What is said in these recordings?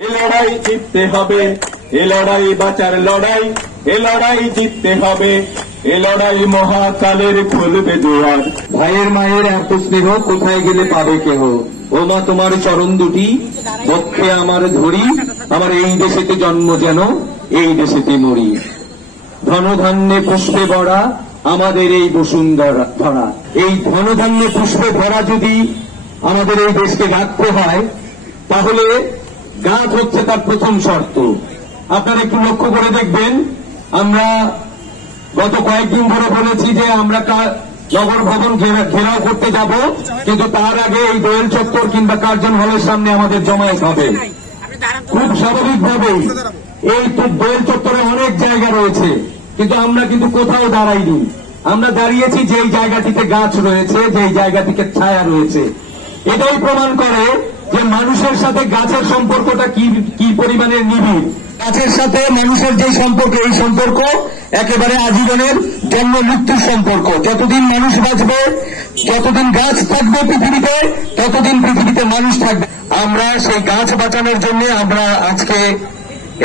এ লড়াই জিততে হবে, এ লড়াই বাঁচার লড়াই, এ লড়াই জিততে হবে, এ লড়াই মহাকালের খুলবে দুয়ার। ভাইয়ের মায়ের এত স্নেহ কোথায় গেলে পাবে কেহ, ও মা তোমার চরণ দুটি বক্ষে আমার ধরি, আমার এই দেশেতে জন্ম যেন এই দেশেতে মরি। ধনধান্যে পুষ্পে ভরা আমাদের এই বসুন্ধরা ধরা, এই ধনধান্যে পুষ্পে ভরা যদি আমাদের এই দেশকে রাখতে হয়, তাহলে গাছ হচ্ছে তার প্রথম শর্ত। আপনারা একটু লক্ষ্য করে দেখবেন, আমরা গত কয়েকদিন ধরে বলেছি যে আমরা নগর ভবন ঘেরাও করতে যাব, কিন্তু তার আগে এই দোয়েল চত্বর কিংবা কার্জন হলের সামনে আমাদের জমায়েত হবে। খুব স্বাভাবিকভাবেই এই দোয়েল চত্বরে অনেক জায়গা রয়েছে, কিন্তু আমরা কিন্তু কোথাও দাঁড়াইনি। আমরা দাঁড়িয়েছি যেই জায়গাটিতে গাছ রয়েছে, যেই জায়গাটিতে ছায়া রয়েছে। এটাই প্রমাণ করে যে মানুষের সাথে গাছের সম্পর্কটা কি পরিমাণের নিবিড়। গাছের সাথে মানুষের যে সম্পর্ক, এই সম্পর্ক একেবারে আজীবনের জন্ম মৃত্যুর সম্পর্ক। যতদিন মানুষ বাঁচবে, যতদিন গাছ থাকবে পৃথিবীতে, ততদিন পৃথিবীতে মানুষ থাকবে। আমরা সেই গাছ বাঁচানোর জন্য আমরা আজকে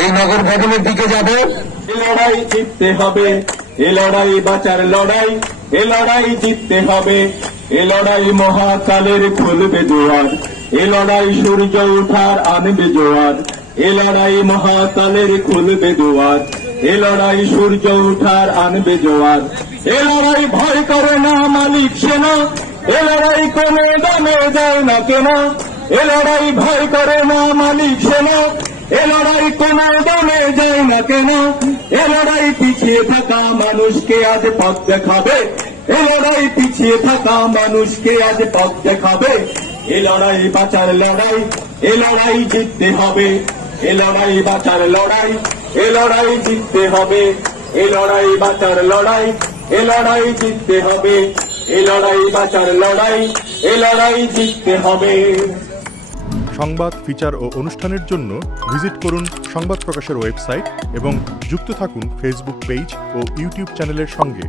এই নগর ভবনের দিকে যাব। এ লড়াই জিততে হবে, এ লড়াই বাঁচার লড়াই, এ লড়াই জিততে হবে, এ লড়াই মহাকালের খুলবে দুয়ার, এ লড়াই সূর্য ওঠার আনবে জোয়ার, এ লড়াই মহাকালের খুলবে দুয়ার, এ লড়াই সূর্য ওঠার আনবে জোয়ার। এ লড়াই ভয় করে না মালিক সেনা, এ লড়াই কোনো দামে যায় না কেনা, এ লড়াই ভয় করে না মালিক সেনা, এ লড়াই কোনো দামে যায় না কেনা, এ লড়াই পিছিয়ে থাকা মানুষকে আজ পথ দেখাবে, এ লড়াই পিছিয়ে থাকা মানুষকে আজ পথ দেখাবে। এ লড়াই বাঁচার লড়াই, এ লড়াই জিততে হবে, এ লড়াই বাঁচার লড়াই, এ লড়াই জিততে হবে, এ লড়াই বাঁচার লড়াই, এ লড়াই জিততে হবে, এ লড়াই বাঁচার লড়াই, এ লড়াই জিততে হবে। সংবাদ, ফিচার ও অনুষ্ঠানের জন্য ভিজিট করুন সংবাদ প্রকাশের ওয়েবসাইট এবং যুক্ত থাকুন ফেসবুক পেজ ও ইউটিউব চ্যানেলের সঙ্গে।